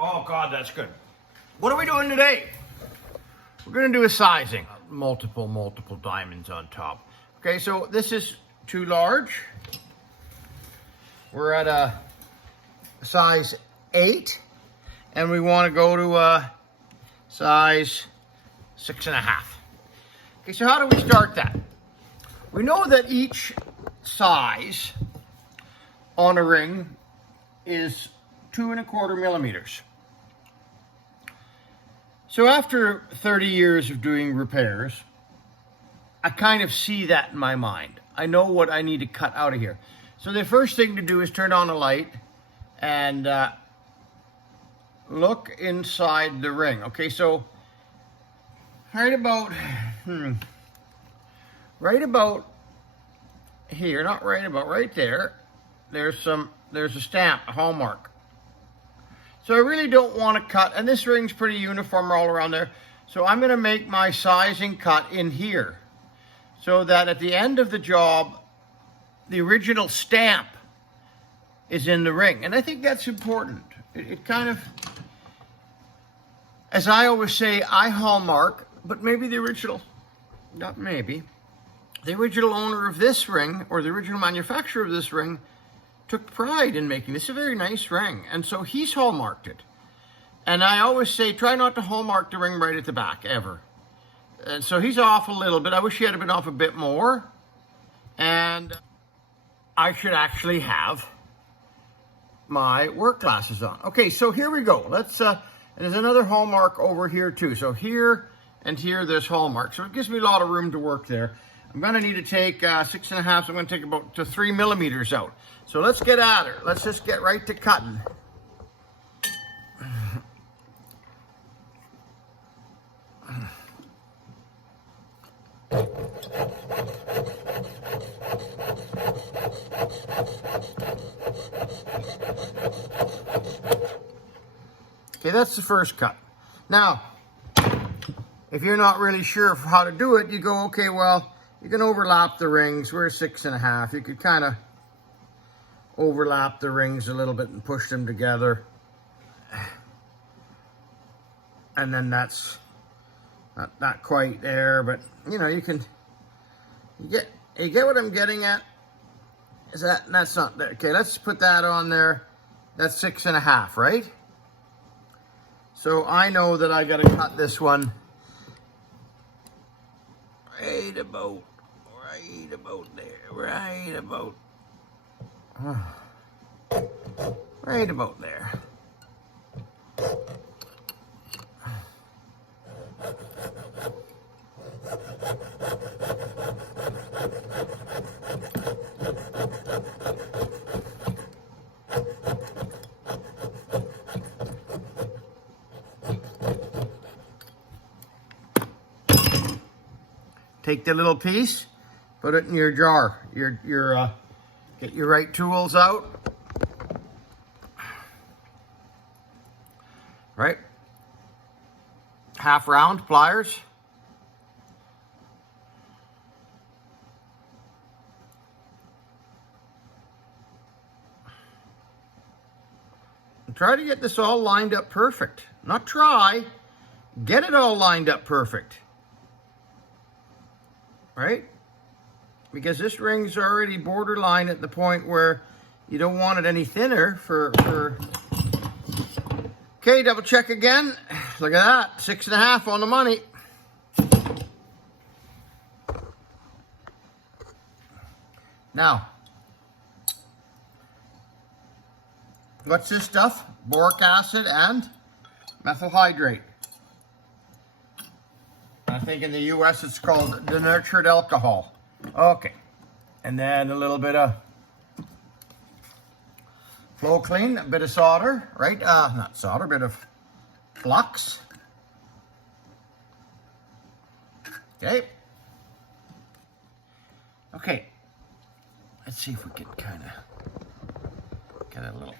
Oh God, that's good. What are we doing today? We're gonna do a sizing. Multiple diamonds on top. Okay, so this is too large. We're at a size 8, and we want to go to a size 6.5. Okay, so how do we start that? We know that each size on a ring is 2¼ millimeters. So after 30 years of doing repairs, I kind of see that in my mind. I know what I need to cut out of here. So the first thing to do is turn on a light and look inside the ring. Okay, so right about here, not right about, right there, there's a stamp, a hallmark. So I really don't want to cut, and this ring's pretty uniform all around there. So I'm going to make my sizing cut in here so that at the end of the job, the original stamp is in the ring. And I think that's important. It kind of, as I always say, I hallmark, but maybe the original, not maybe, the original owner of this ring, or the original manufacturer of this ring, took pride in making this a very nice ring, and so he's hallmarked it. And I always say, try not to hallmark the ring right at the back, ever. And so he's off a little bit. I wish he had been off a bit more. And I should actually have my work glasses on. Okay, so here we go. Let's, and there's another hallmark over here too. So here and here, there's hallmark. So it gives me a lot of room to work there. I'm gonna need to take 6.5, so I'm gonna take about 3 millimeters out. So let's get at her. Let's just get right to cutting. Okay, that's the first cut. Now, if you're not really sure how to do it, you go, okay, well, you can overlap the rings. We're 6.5. You could kind of overlap the rings a little bit and push them together. And then that's not quite there, but you know, you get what I'm getting at? Is that's not there. Okay, let's put that on there. That's 6.5, right? So I know that I gotta cut this one right about there, right about there. Take the little piece, put it in your jar. Get your right tools out. Right? Half round pliers. And try to get this all lined up perfect. Not try, get it all lined up perfect. Right? Because this ring's already borderline at the point where you don't want it any thinner for... Okay, double check again. Look at that, 6.5 on the money. Now, what's this stuff? Boric acid and methyl hydrate. I think in the US it's called denatured alcohol. Okay, and then a little bit of flow clean, a bit of solder, right? Not solder, a bit of flux. Okay. Okay. Let's see if we can kind of get a little.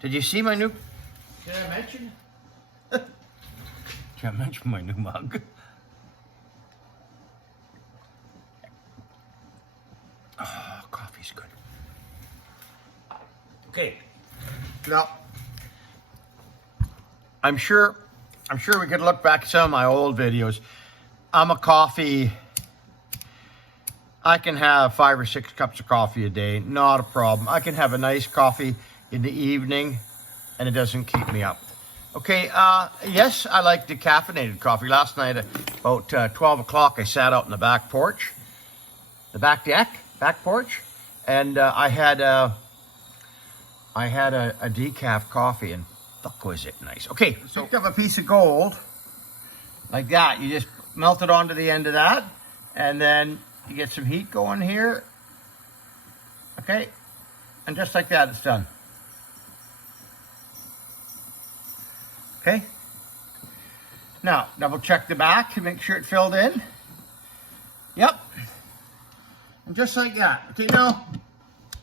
Did you see my new? Did I mention? Did I mention my new mug? Oh, coffee's good. Okay. Now, I'm sure we could look back at some of my old videos. I'm a coffee, I can have 5 or 6 cups of coffee a day, not a problem. I can have a nice coffee in the evening and it doesn't keep me up. Okay, yes, I like decaffeinated coffee. Last night at about 12 o'clock, I sat out in the back porch, the back porch, and I had a decaf coffee, and fuck was it nice. Okay, so picked up a piece of gold, like that. You just melt it onto the end of that, and then you get some heat going here. Okay, and just like that, it's done. Okay, now double check the back to make sure it filled in. Yep, and just like that. Okay, now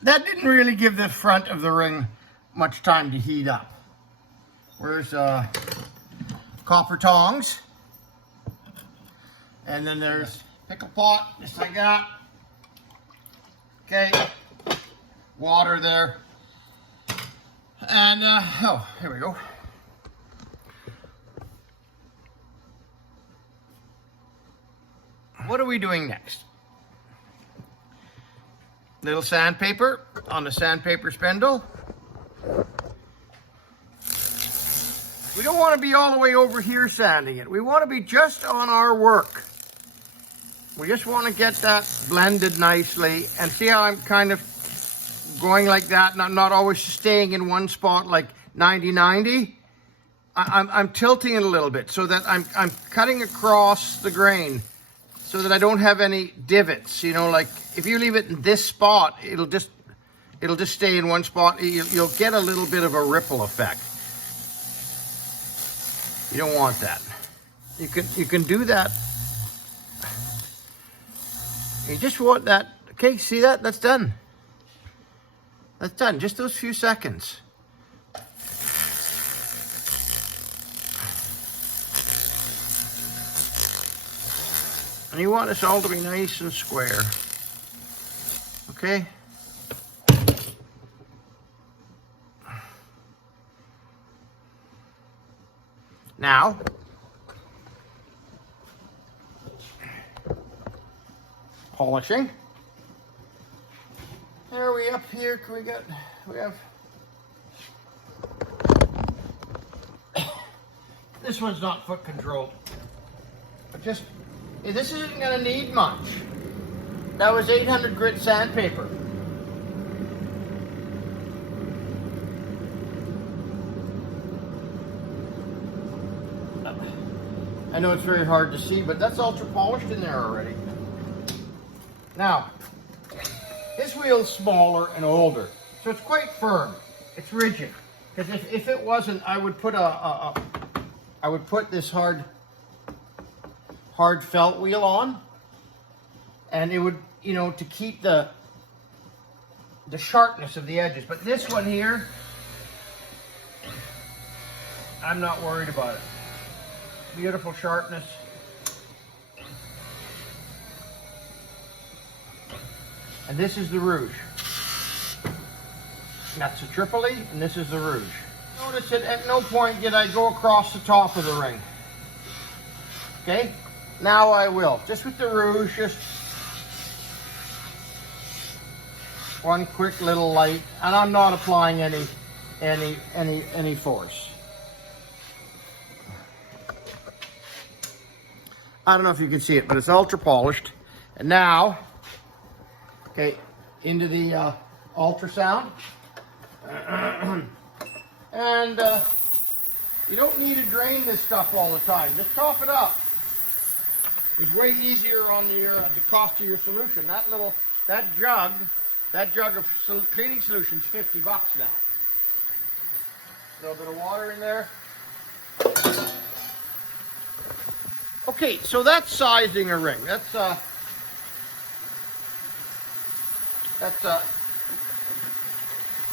that didn't really give the front of the ring much time to heat up. Where's copper tongs, and then there's pickle pot, just like that. Okay, water there, and oh, here we go. What are we doing next? Little sandpaper on the sandpaper spindle. We don't want to be all the way over here sanding it. We want to be just on our work. We just want to get that blended nicely, and see how I'm kind of going like that, and I'm not always staying in one spot like 90-90. I'm tilting it a little bit so that I'm cutting across the grain, so that I don't have any divots. You know, like if you leave it in this spot, it'll just stay in one spot. You'll get a little bit of a ripple effect. You don't want that. You can do that. You just want that. Okay, see that? That's done. That's done. Just those few seconds. And you want this all to be nice and square. Okay? Now, polishing. Are we up here? We have this one's not foot controlled, but just this isn't going to need much. That was 800 grit sandpaper. I know it's very hard to see, but that's ultra polished in there already. Now, this wheel's smaller and older, so it's quite firm. It's rigid. Because if it wasn't, I would put this hard felt wheel on, and it would, you know, to keep the sharpness of the edges. But this one here, I'm not worried about it. Beautiful sharpness. And this is the rouge. That's the Tripoli, and this is the rouge. Notice that at no point did I go across the top of the ring. Okay? Now I will. Just with the rouge, just one quick little light, and I'm not applying any force. I don't know if you can see it, but it's ultra polished. And now, okay, into the ultrasound. And you don't need to drain this stuff all the time. Just top it up. It's way easier on the cost of your solution. That jug of cleaning solution is $50 now. A little bit of water in there. Okay, so that's sizing a ring. That's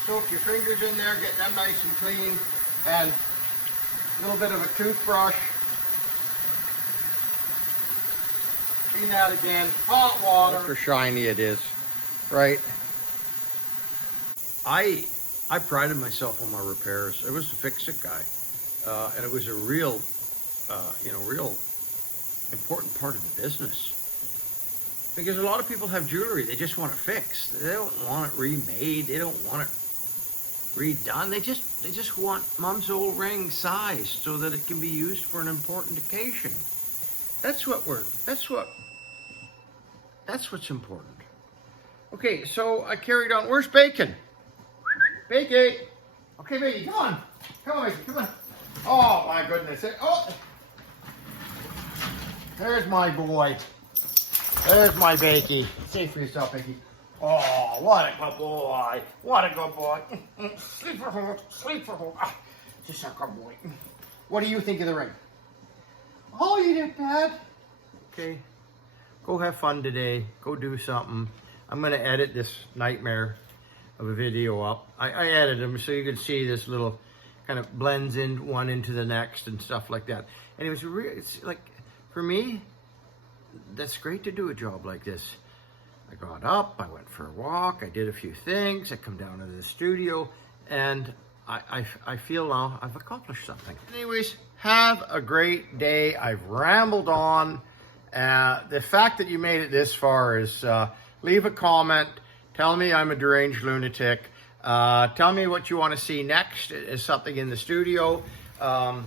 soak your fingers in there, get them nice and clean, and a little bit of a toothbrush. Clean that again. Hot water. Look how shiny it is, right? I prided myself on my repairs. I was the fix-it guy. and it was a real, real important part of the business. Because a lot of people have jewelry, they just want it fixed. They don't want it remade. They don't want it redone. They just want mom's old ring sized so that it can be used for an important occasion. That's what's important. Okay, so I carried on. Where's Bacon? Bacon. Okay, Bacon, come on. Come on, Bacon, come on. Oh my goodness. Oh, there's my boy. There's my Bakey. Say for yourself, Bakey. Oh, what a good boy. What a good boy. Sleep for home. Sleep for home. Just a good boy. What do you think of the ring? Oh, you did bad. Okay. Go have fun today. Go do something. I'm going to edit this nightmare of a video up. I edited them so you can see this little kind of blends in one into the next and stuff like that. And it's like, for me, that's great to do a job like this. I got up, I went for a walk, I did a few things, I come down to the studio, and I feel now I've accomplished something. Anyways, have a great day. I've rambled on. The fact that you made it this far is, leave a comment, tell me I'm a deranged lunatic, tell me what you want to see next is something in the studio, tell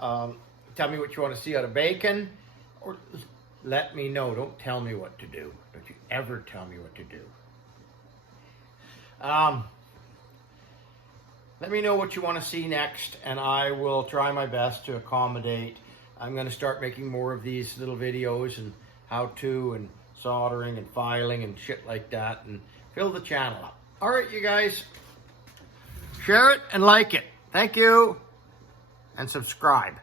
me what you want to see out of Bacon, or let me know. Don't tell me what to do. Don't you ever tell me what to do. Let me know what you want to see next, and I will try my best to accommodate. I'm going to start making more of these little videos and how-to and soldering and filing and shit like that, and fill the channel up. All right, you guys. Share it and like it. Thank you. And subscribe.